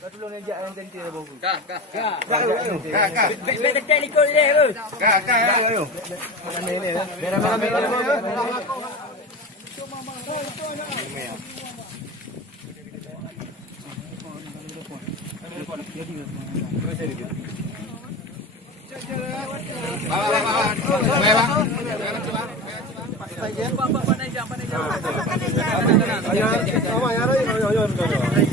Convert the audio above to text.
Kau tolong ajak yang tadi dia bawa. Kak. Better technical dia tu. Kak. Ayo. Mana ni? Merah. Ayo.